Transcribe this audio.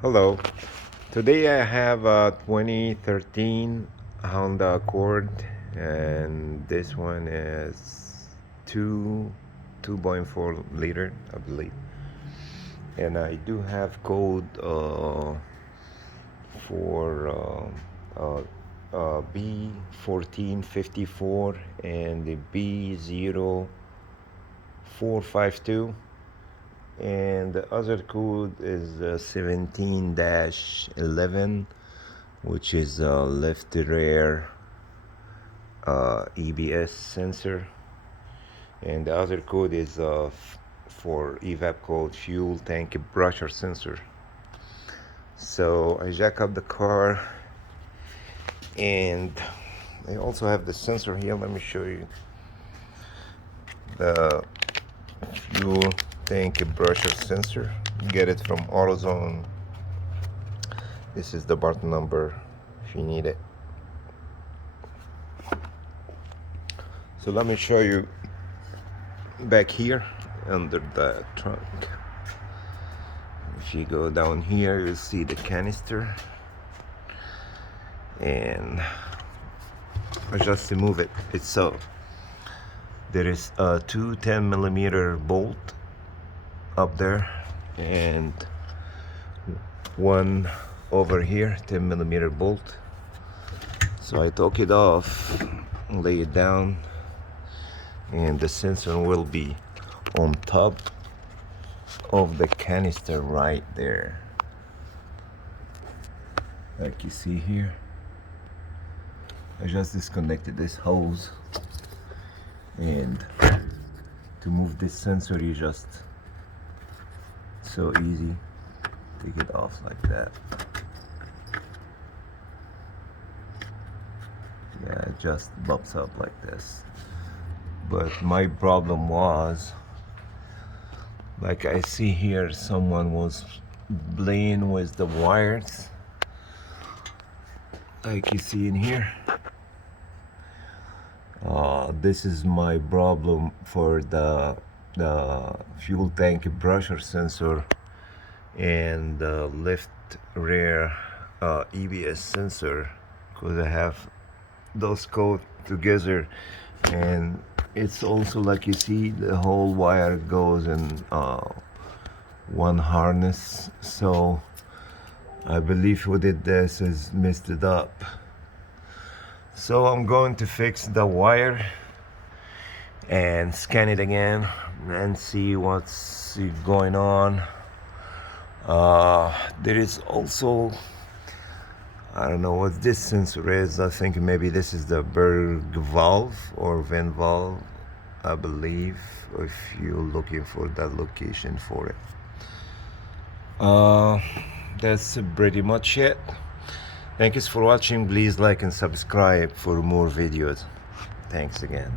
Hello. Today I have a 2013 Honda Accord, and this one is 2.4 liter, I believe. And I do have code for p1454 and the p0452. And the other code is 17-11, which is a left rear EBS sensor. And the other code is for evap called fuel tank pressure sensor. So I jack up the car, and I also have the sensor here. Let me show you the fuel tank pressure sensor. Get it from AutoZone. This is the part number if you need it. So let me show you back here under the trunk. If you go down here, you'll see the canister, and just to move it itself, there is a 2 10mm bolt up there and one over here 10mm bolt. So I took it off, lay it down, and the sensor will be on top of the canister right there, like you see here. I just disconnected this hose, and to move this sensor, you just, so easy, take it off like that. Yeah, it just bumps up like this. But my problem was, like I see here, someone was playing with the wires, like you see in here. This is my problem for the fuel tank pressure sensor and the left rear EBS sensor, because I have those code together, and it's also, like you see, the whole wire goes in one harness. So I believe who did this is messed it up. So I'm going to fix the wire and scan it again and see what's going on. There is also, I don't know what this sensor is. I think maybe this is the Berg valve or vent valve, I believe, if you're looking for that location for it. That's pretty much it. Thank you for watching. Please like and subscribe for more videos. Thanks again.